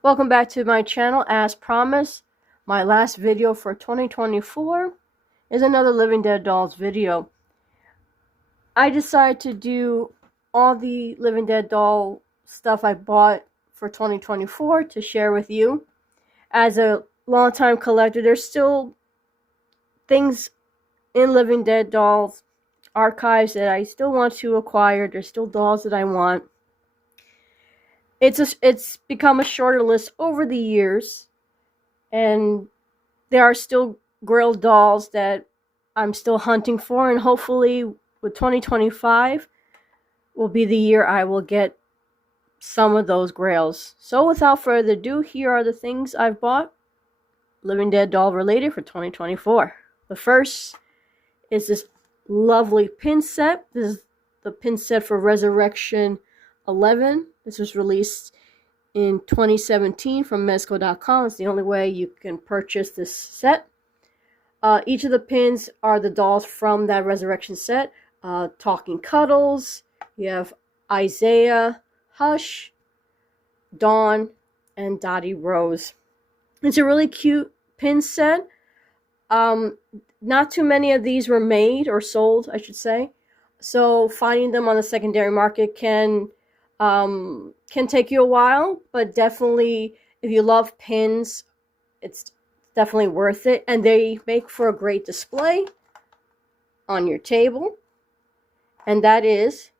Welcome back to my channel. As promised, my last video for 2024 is another Living Dead Dolls video. I decided to do all the Living Dead doll stuff I bought for 2024 to share with you. As a longtime collector, there's still things in Living Dead dolls archives that I still want to acquire. There's still dolls that I want. It's become a shorter list over the years, and there are still Grail dolls that I'm still hunting for, and hopefully with 2025 will be the year I will get some of those Grails. So without further ado, here are the things I've bought Living Dead doll related for 2024. The first is this lovely pin set. This is the pin set for Resurrection 11. This was released in 2017 from Mezco.com. It's the only way you can purchase this set. Each of the pins are the dolls from that Resurrection set. Talking Cuddles, you have Isaiah, Hush, Dawn, and Dottie Rose. It's a really cute pin set. Not too many of these were made or sold, I should say. So finding them on the secondary market can take you a while, but definitely if you love pins, it's definitely worth it. And they make for a great display on your table. And that is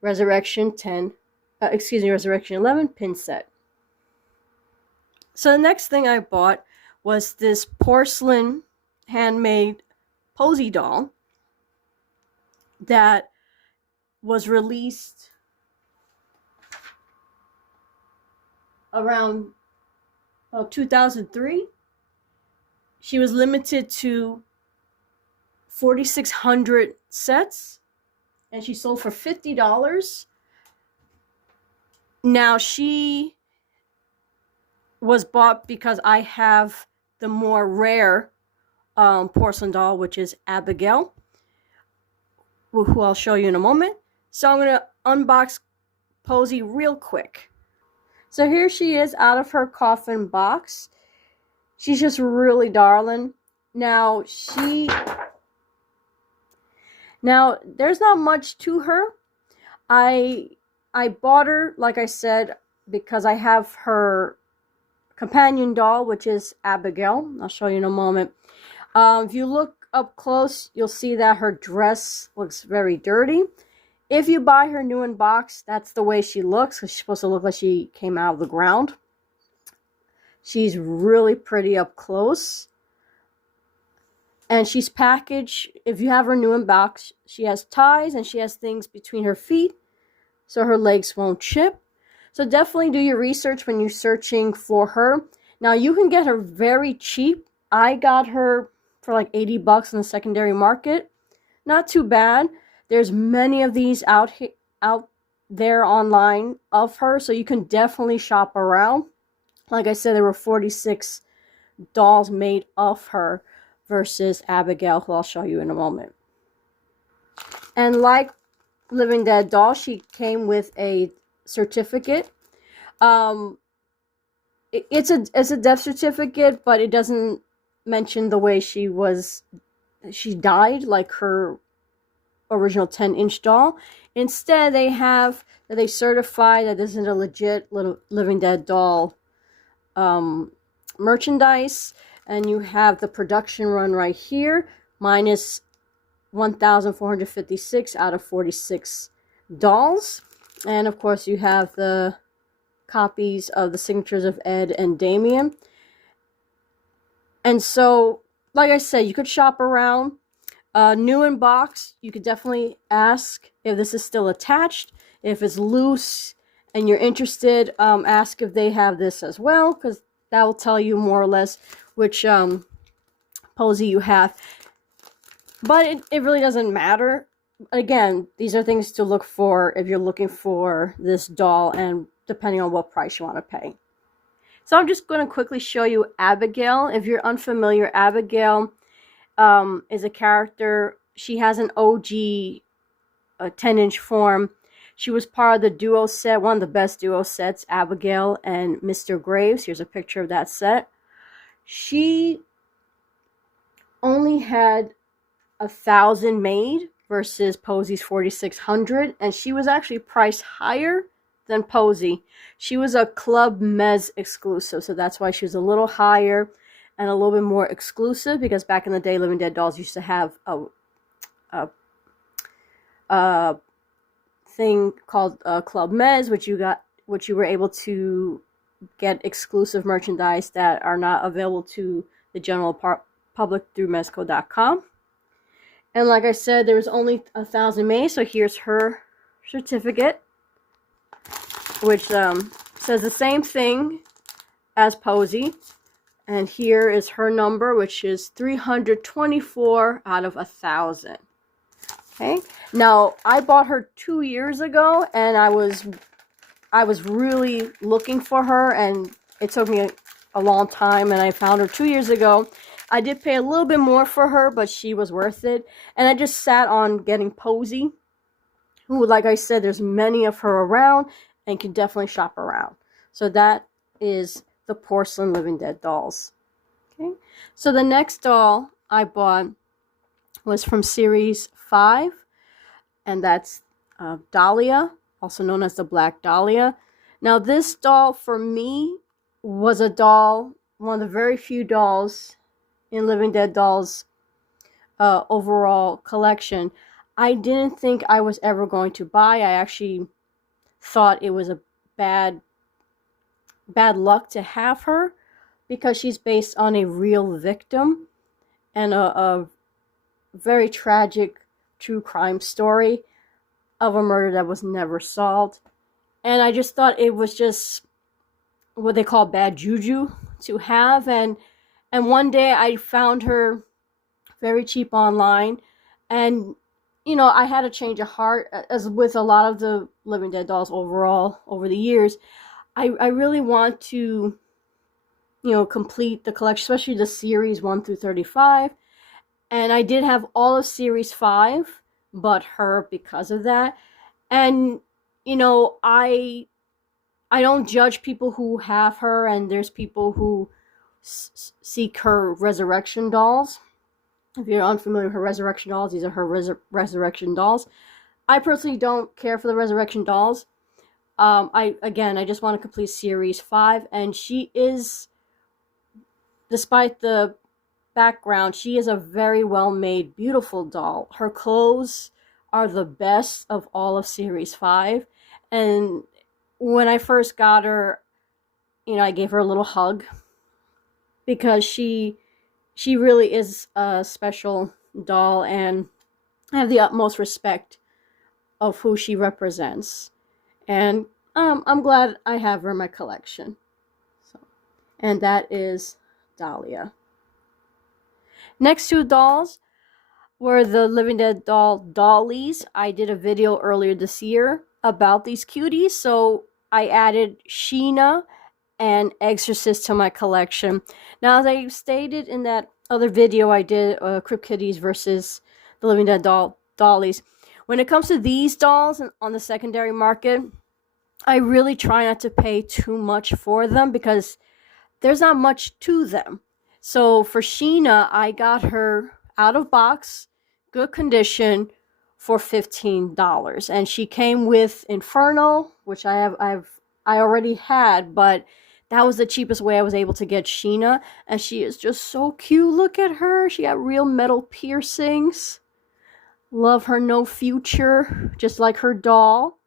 Resurrection 11 pin set. So the next thing I bought was this porcelain handmade Posie doll that was released around 2003. She was limited to 4,600 sets, and she sold for $50. Now, she was bought because I have the more rare porcelain doll, which is Abigail, who I'll show you in a moment. So I'm going to unbox Posie real quick. So here she is out of her coffin box. She's just really darling. Now there's not much to her. I bought her, like I said, because I have her companion doll, which is Abigail. I'll show you in a moment. If you look up close, you'll see that her dress looks very dirty. If you buy her new in box, that's the way she looks, because she's supposed to look like she came out of the ground. She's really pretty up close. And she's packaged, if you have her new in box, she has ties and she has things between her feet so her legs won't chip. So definitely do your research when you're searching for her. Now you can get her very cheap. I got her for like $80 in the secondary market. Not too bad. There's many of these out there online of her, so you can definitely shop around. Like I said, there were 46 dolls made of her versus Abigail, who I'll show you in a moment. And like Living Dead doll, she came with a certificate. It's a death certificate, but it doesn't mention the way she died, like her original 10-inch doll. Instead, they certify that this is a legit Living Dead doll merchandise, and you have the production run right here, minus 1,456 out of 46 dolls. And of course you have the copies of the signatures of Ed and Damien. And so, like I said, you could shop around. New in box, you could definitely ask if this is still attached. If it's loose and you're interested, ask if they have this as well, because that will tell you more or less which Posie you have. But it really doesn't matter. Again, these are things to look for if you're looking for this doll, and depending on what price you want to pay. So I'm just going to quickly show you Abigail. If you're unfamiliar, Abigail is a character. She has an OG 10-inch form. She was part of the duo set, one of the best duo sets, Abigail and Mr. Graves. Here's a picture of that set. She only had 1,000 made versus Posie's 4,600, and she was actually priced higher than Posie. She was a Club Mez exclusive, so that's why she was a little higher and a little bit more exclusive, because back in the day, Living Dead dolls used to have a thing called Club Mez, which you were able to get exclusive merchandise that are not available to the general public through mezco.com. And like I said, there was only 1,000 made, so here's her certificate, which says the same thing as Posie. And here is her number, which is 324 out of 1,000. Okay. Now, I bought her 2 years ago, and I was really looking for her, and it took me a long time, and I found her 2 years ago. I did pay a little bit more for her, but she was worth it. And I just sat on getting Posie, who, like I said, there's many of her around, and can definitely shop around. So that is the Porcelain Living Dead dolls. Okay, so the next doll I bought was from Series 5, and that's Dalia, also known as the Black Dalia. Now, this doll, for me, was a doll, one of the very few dolls in Living Dead dolls overall collection. I didn't think I was ever going to buy. I actually thought it was a bad luck to have her, because she's based on a real victim and a very tragic true crime story of a murder that was never solved. And I just thought it was just what they call bad juju to have. And one day I found her very cheap online, and you know, I had a change of heart, as with a lot of the Living Dead dolls overall over the years. I really want to, you know, complete the collection, especially the series 1 through 35. And I did have all of Series 5, but her, because of that. And, you know, I don't judge people who have her, and there's people who seek her resurrection dolls. If you're unfamiliar with her resurrection dolls, these are her resurrection dolls. I personally don't care for the resurrection dolls. I just want to complete Series 5, and she is, despite the background, she is a very well-made, beautiful doll. Her clothes are the best of all of Series 5, and when I first got her, you know, I gave her a little hug, because she really is a special doll, and I have the utmost respect of who she represents. And I'm glad I have her in my collection. So, and that is Dalia. Next two dolls were the Living Dead doll dollies. I did a video earlier this year about these cuties, so I added Sheena and Exorcist to my collection. Now, as I stated in that other video I did, Crypt Kitties versus the Living Dead dollies, when it comes to these dolls on the secondary market, I really try not to pay too much for them, because there's not much to them. So for Sheena, I got her out of box, good condition, for $15, and she came with Inferno, which I already had, but that was the cheapest way I was able to get Sheena, and she is just so cute. Look at her. She got real metal piercings. Love her no future, just like her doll.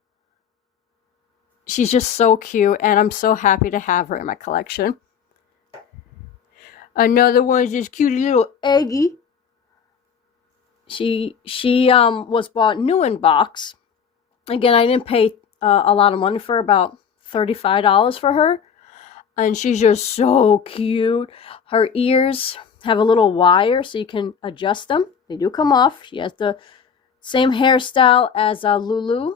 She's just so cute, and I'm so happy to have her in my collection. Another one is this cutie little Eggy. She was bought new in box. Again, I didn't pay a lot of money for her, about $35 for her. And she's just so cute. Her ears have a little wire so you can adjust them. They do come off. She has the same hairstyle as Lulu,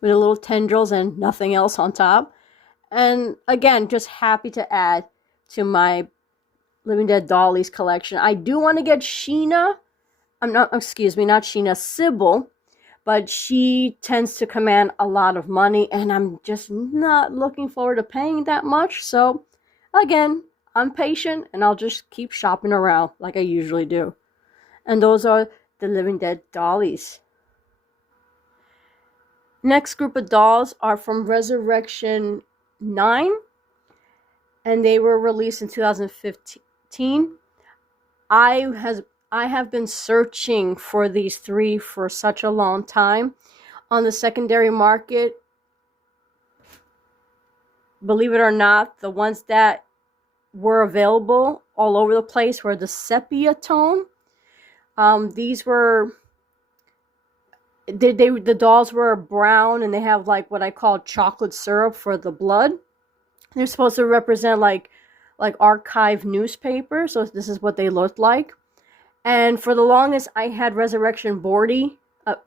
with a little tendrils and nothing else on top. And again, just happy to add to my Living Dead dollies collection. I do want to get Sheena. Not Sheena, Sybil. but she tends to command a lot of money, and I'm just not looking forward to paying that much. So again, I'm patient, and I'll just keep shopping around like I usually do. And those are the Living Dead dollies. Next group of dolls are from Resurrection 9, and they were released in 2015. I have been searching for these three for such a long time on the secondary market. Believe it or not, the ones that were available all over the place were the sepia tone. These were the dolls were brown, and they have like what I call chocolate syrup for the blood. They're supposed to represent like archive newspaper, so this is what they looked like. And for the longest, I had Lizzie Borden in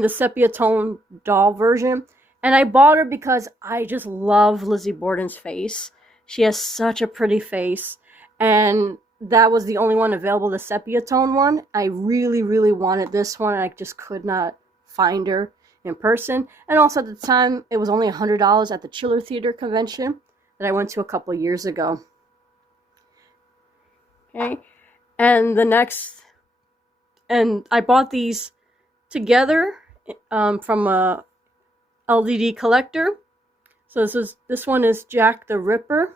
the sepia tone doll version, and I bought her because I just love Lizzie Borden's face. She has such a pretty face, and that was the only one available, the sepia tone one. I really, really wanted this one, and I just could not find her in person. And also at the time, it was only $100 at the Chiller Theater convention that I went to a couple years ago. Okay, and I bought these together from a LDD collector. So this one is Jack the Ripper.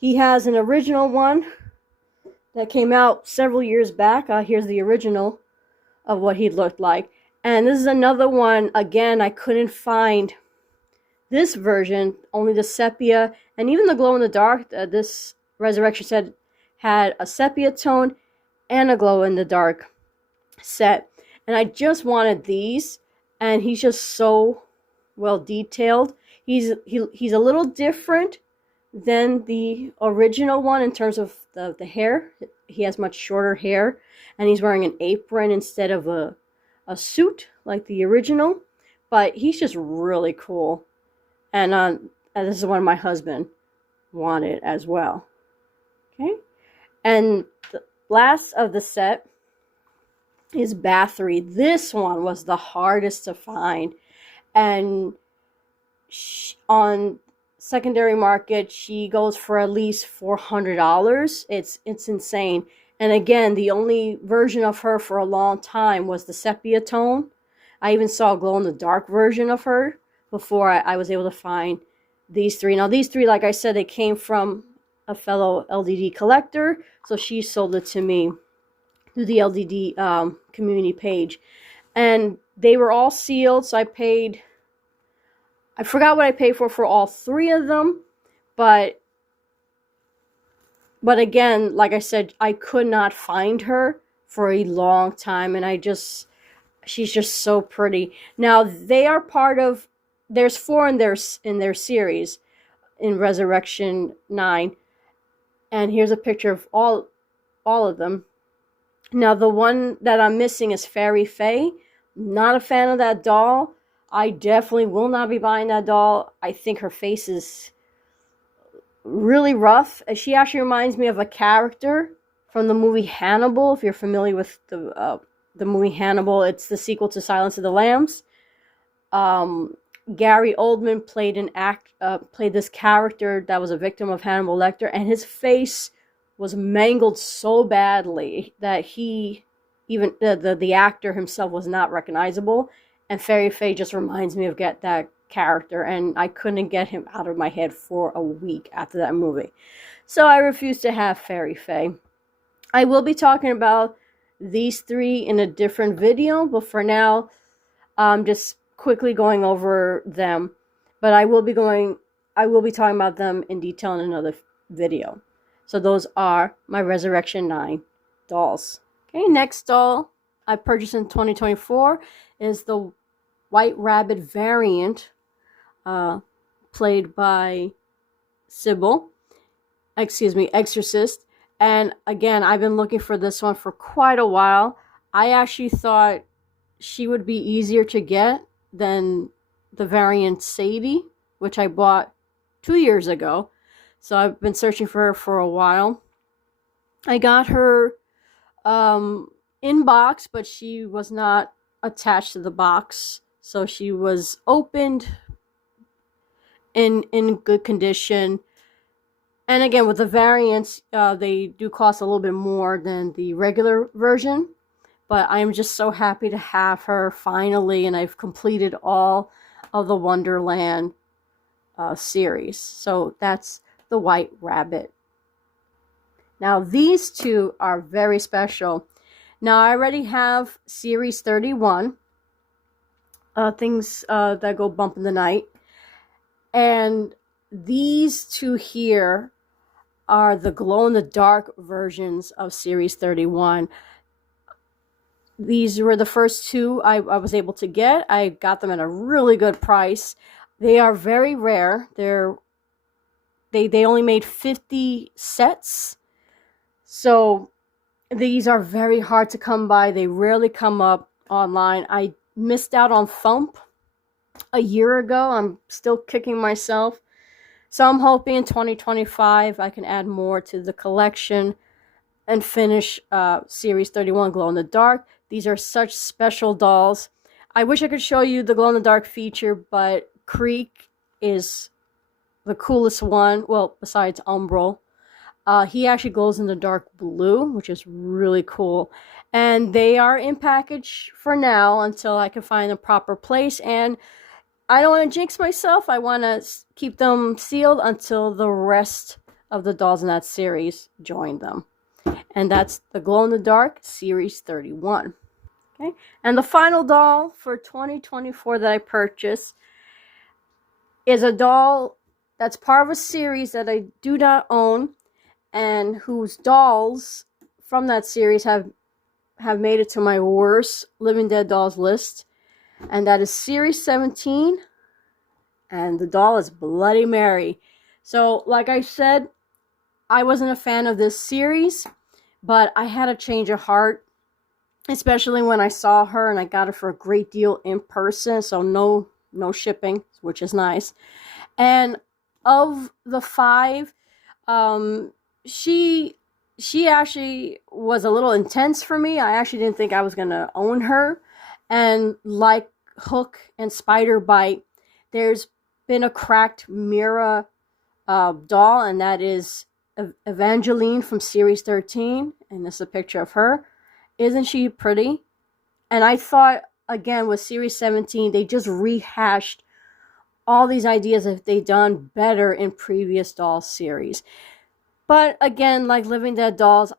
He has an original one that came out several years back. Here's the original of what he looked like. And this is another one. Again, I couldn't find this version, only the sepia, and even the glow in the dark. This Resurrection set had a sepia tone and a glow in the dark set. And I just wanted these, and he's just so well detailed. He's a little different than the original one in terms of the hair. He has much shorter hair, and he's wearing an apron instead of a suit like the original. But he's just really cool, and this is one my husband wanted as well. Okay, and the last of the set is Bathory. This one was the hardest to find, and on secondary market she goes for at least $400. It's insane. And again, the only version of her for a long time was the sepia tone. I even saw a glow in the dark version of her before I was able to find these three. Now these three, like I said, they came from a fellow LDD collector, so she sold it to me through the LDD community page, and they were all sealed. So I forgot what I paid for all three of them, but again, like I said, I could not find her for a long time, and she's just so pretty. Now they are part of, there's 4 in their series in Resurrection 9, and here's a picture of all of them. Now the one that I'm missing is Fairy Faye. Not a fan of that doll. I definitely will not be buying that doll. I think her face is really rough. She actually reminds me of a character from the movie Hannibal. If you're familiar with the movie Hannibal, it's the sequel to Silence of the Lambs. Gary Oldman played this character that was a victim of Hannibal Lecter, and his face was mangled so badly that even the actor himself was not recognizable. And Fairy Faye just reminds me of that character, and I couldn't get him out of my head for a week after that movie. So I refused to have Fairy Faye. I will be talking about these three in a different video, but for now, just quickly going over them. But I will be talking about them in detail in another video. So those are my Resurrection 9 dolls. Okay, next doll I purchased in 2024 is the White Rabbit variant, played by Eggzorcist. And again, I've been looking for this one for quite a while. I actually thought she would be easier to get than the variant Sadie, which I bought 2 years ago. So I've been searching for her for a while. I got her in box, but she was not attached to the box. So she was opened in good condition. And again, with the variants, they do cost a little bit more than the regular version. But I'm just so happy to have her finally, and I've completed all of the Wonderland series. So that's the White Rabbit. Now these two are very special. Now I already have Series 31, things that go bump in the night. And these two here are the glow-in-the-dark versions of Series 31. These were the first two I was able to get. I got them at a really good price. They are very rare. They only made 50 sets. So these are very hard to come by. They rarely come up online. I missed out on Thump a year ago. I'm still kicking myself. So I'm hoping in 2025 I can add more to the collection and finish Series 31 Glow in the Dark. These are such special dolls. I wish I could show you the Glow in the Dark feature, but Creek is the coolest one. Well, besides Umbral. He actually glows in the dark blue, which is really cool. And they are in package for now until I can find a proper place. And I don't want to jinx myself. I want to keep them sealed until the rest of the dolls in that series join them. And that's the Glow in the Dark Series 31. Okay, and the final doll for 2024 that I purchased is a doll that's part of a series that I do not own, and whose dolls from that series have made it to my worst Living Dead dolls list. And that is Series 17. And the doll is Bloody Mary. So, like I said, I wasn't a fan of this series, but I had a change of heart, especially when I saw her and I got her for a great deal in person. So no shipping, which is nice. And of the 5, she actually was a little intense for me. I actually didn't think I was going to own her. And like Hook and Spider Bite, there's been a cracked mirror doll, and that is Evangeline from Series 13. And this is a picture of her. Isn't she pretty? And I thought, again, with Series 17, they just rehashed all these ideas that they've done better in previous doll series. But again, like Living Dead dolls,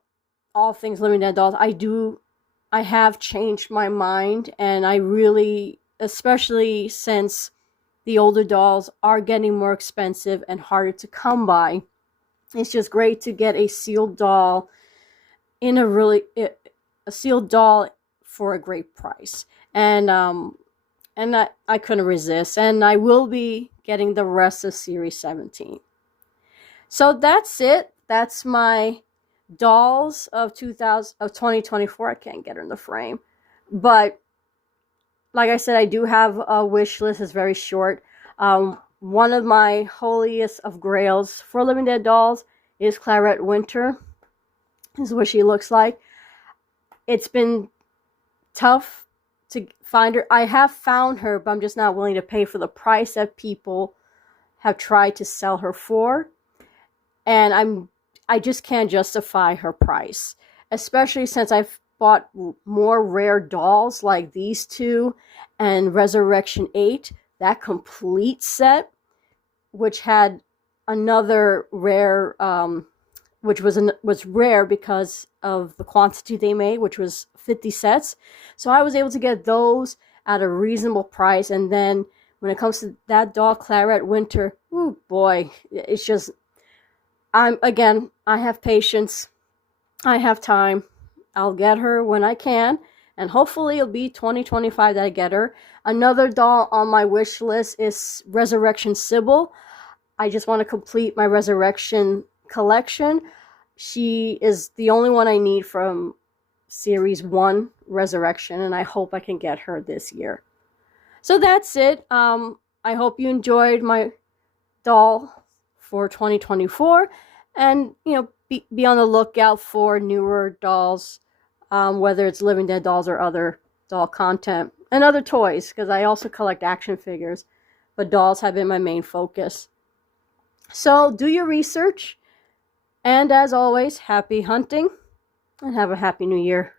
all things Living Dead dolls, I have changed my mind, and I really, especially since the older dolls are getting more expensive and harder to come by, it's just great to get a sealed doll in a sealed doll for a great price. And that I couldn't resist, and I will be getting the rest of Series 17. So that's it. That's my dolls of 2024. I can't get her in the frame, but like I said, I do have a wish list. It's very short. One of my holiest of grails for Living Dead dolls is Clarette Winter. This is what she looks like. It's been tough to find her. I have found her, but I'm just not willing to pay for the price that people have tried to sell her for. And I just can't justify her price, especially since I've bought more rare dolls like these two and Resurrection 8, that complete set, which had another rare, which was rare because of the quantity they made, which was 50 sets. So I was able to get those at a reasonable price. And then when it comes to that doll, Clarette Winter, oh boy, it's just, I have patience. I have time. I'll get her when I can. And hopefully it'll be 2025 that I get her. Another doll on my wish list is Resurrection Sybil. I just want to complete my Resurrection collection. She is the only one I need from Series 1 Resurrection, and I hope I can get her this year. So that's it. I hope you enjoyed my doll for 2024, and be on the lookout for newer dolls whether it's Living Dead dolls or other doll content. And other toys, because I also collect action figures. But dolls have been my main focus. So do your research. And as always, happy hunting and have a happy new year.